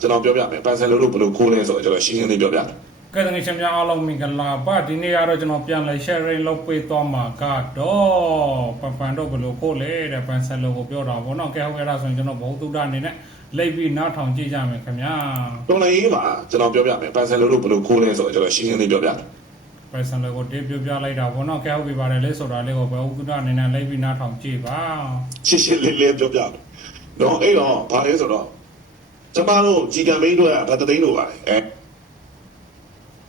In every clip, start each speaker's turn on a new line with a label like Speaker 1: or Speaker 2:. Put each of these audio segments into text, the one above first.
Speaker 1: ကျွန်တော်ပြောပြမယ်ပန်ဆယ်လိုတို့ဘယ်လိုခိုးလဲဆိုတော့ကျွန်တော်ရှင်းရှင်းလေးပြောပြမယ်
Speaker 2: ကဲတကယ်ချင်းများအားလုံးမင်္ဂလာပါဒီနေ့ကတော့ကျွန်တော်ပြန်လဲ sharing လုပ်ပေးသွားမှာကတော့ပန်ပန်တို့ဘယ်လိုကိုလဲတဲ့ပန်ဆယ်လိုကိုပြောတာပေါ့နော်ကဲဟုတ်ကဲ့ဒါဆိုရင်ကျွန်တော်ဘုံသုဒ္ဓအနေနဲ့လိပ်ပြီးနားထောင်ကြည့်ကြမယ်ခင်ဗျာ
Speaker 1: တော်လိုင်းရေးမှာကျွန်တော်ပြောပြမယ်ပန်ဆယ်လိုတို့ဘယ်လိုခိုးလဲဆိုတော့ကျွန်တော်ရှင်းရှင်းလေးပြောပြမယ်
Speaker 2: ပန်ဆယ်လိုကိုတင်းပြပြလိုက်တာပေါ့နော်ကဲဟုတ်ပြီပါတယ်လေဆိုတာလေးကိုဘုံသုဒ္ဓအနေနဲ့လိပ်ပြီးနားထောင်ကြည့်ပါ
Speaker 1: ရှင်းရှင်းလေးလေးပြောပြမယ်နော်အဲ့တော့ဘာလဲဆိုတော့ ကျမတို့ဂျီကမ်ပိန်းတို့ကဗတ်သိန်းတို့ပါလေအဲ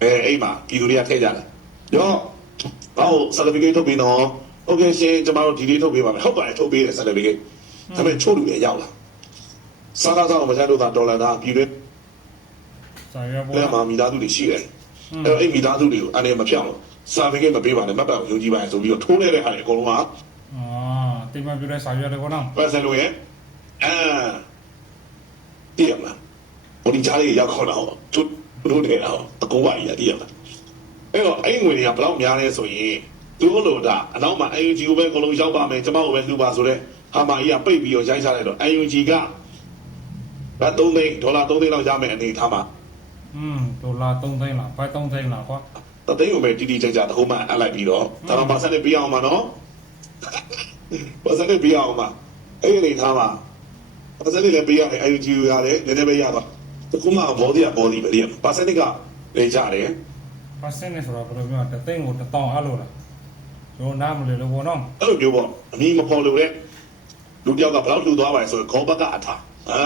Speaker 1: အဲအိမ်မှာပြည်သူတွေကထည့်ကြတယ်ရောဟော certificate ထုတ်ပြီးတော့ဟုတ်ကဲ့ရှင်ကျမတို့ဒီလေးထုတ်ပေးပါမယ်ဟုတ်ပါတယ်ထုတ်ပေးတယ် certificate ဒါပေမဲ့ချို့လူတွေရောက်လာစားစားတော့မချမ်းတို့သာဒေါ်လာသားပြည်တွင်း
Speaker 2: စာရွက်ပေါ်
Speaker 1: မှာမိသားစုတွေရှိတယ်အဲအဲ့မိသားစုတွေကိုအနေမဖြောင်းလို့ certificate မပေးပါနဲ့မပတ်အောင်ယုံကြည်ပါရင်ဆိုပြီးတော့ထိုးလိုက်တဲ့ဟာတွေအကုန်လုံးက
Speaker 2: အာတင်မပြတဲ့စာရွက်တွေပေါ့နော်
Speaker 1: ပတ်စံလို့ရဲ့အာ တည်ရမလားဘိုဒီချားလေးရောက်ခေါ်တော့သူတို့နေတာတကောပါကြီးတည်ရမလားအဲ့တော့အဲ့ငွေတွေကဘယ်လောက်များလဲဆိုရင်သူတို့လိုတာအနောက်မှာ UNG ကိုပဲအကုန်လုံးရောက်ပါမယ်ကျမကိုပဲလှူပါဆိုတော့ဟာမာကြီးကပိတ်ပြီးတော့ရိုက်ချလိုက်တော့ UNG ကဘာ3သိန်းဒေါ်လာ3သိန်းလောက်ရမယ်အနေထားမှာ
Speaker 2: อืมဒေါ်လာ3သိန်းလားဘယ်3သိန်းလားကွာ
Speaker 1: တသိန်းကိုပဲတီတီကြကြတခုမှအပ်လိုက်ပြီးတော့ဒါတော့ပါဆက်နဲ့ပြအောင်ပါနော်ပါဆက်နဲ့ပြအောင်ပါအဲ့ဒီအနေထားမှာ ပါဆက်နဲ့လည်းပြရတယ် UNG ရတယ်နည်းနည်းပဲရပါတခုမှဘောဒီကဘောဒီပဲဒီပါဆက်နဲ့ကလေကြတယ်
Speaker 2: ပါစင်းနေဆိုတော့ဘယ်လိုပြောတသိန်းကို1000အဲ့လိုလားကျွန်တော်နားမလည်လို့ပေါ့နော်
Speaker 1: အဲ့လိုမျိုးပေါ့အမီမဖော်လို့တဲ့လူတယောက်ကဘယ်လောက်လှူသွားပါလဲဆိုတော့ခေါ်ဘက်ကအထာအာ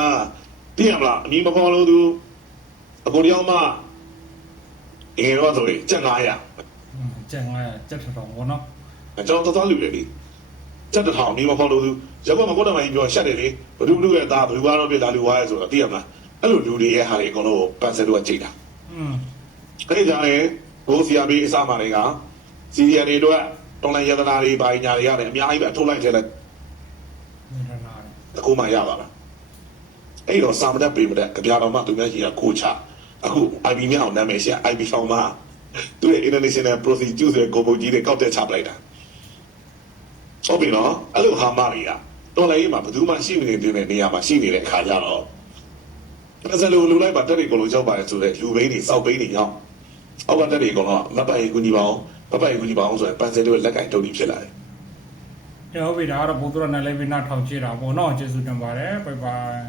Speaker 1: သိရမလားအမီမဖော်လို့သူအကိုတယောက်မှငယ်တော့ဆိုရင်ကျက်900
Speaker 2: อืมကျန်900ကျက်ထောင်ပေါ့နော်
Speaker 1: ကျွန်တော်တော်တော်လူတယ်လေ စက်တထောင်နေမဖော်လို့သူရပ်ကွက်မှာကိုယ်တော်မကြီးပြောရှက်တယ်လေဘဒုဘဒုရဲ့သားဘလူကတော့ပြလာလူဝါရဲဆိုတော့သိရမလားအဲ့လိုလူတွေရဲ့ဟာတွေအကုန်လုံးပန်ဆယ်တို့ကချိန်တာ
Speaker 2: อืม
Speaker 1: အဲ့ဒီကြရင်ဘိုးစီယာဘေးအစမှတွေကစီရီယန်တွေတော့တော်လိုင်းယတနာတွေဘာညာတွေရတယ်အများကြီးပဲအထုတ်လိုက်ထဲလိုက်
Speaker 2: ဒီနာနာ
Speaker 1: တကူမှရပါလားအဲ့တော့စာမတက်ပေမတက်ကြပြတော်မှသူများကြီးကကိုချအခု IB မြောက်နာမည်ရှိ IB ဆောင်မှာသူရဲ့ international procedure ဆိုတဲ့ကိုပုံကြီးတွေကောက်တက်ချပလိုက်တာ ဟုတ်ပြီနော်အဲ့လိုဟာမတွေကတော်လည်းမှာဘယ်သူမှရှိမနေတဲ့နေရာမှာရှိနေတဲ့အခါကျတော့ပစလိုလူလိုက်ပါတက်တွေကိုလိုကြောက်ပါလေဆိုတဲ့လူဘိန်းတွေစောက်ဘိန်းတွေရောက်အောက်ကတက်တွေကတော့မပတ်ရင်ကူညီပါအောင်မပတ်ရင်ကူညီပါအောင်ဆိုရင်ပန်စယ်တွေလက်ကင်တုံးပြီးဖြစ်လာတယ်
Speaker 2: ကဲဟုတ်ပြီဒါကတော့ဘုသူရနဲ့လည်းပြီးနားထောင်ကြည့်တာပေါ့နော်ကျေးဇူးတင်ပါတယ်ဘိုင်ဘိုင်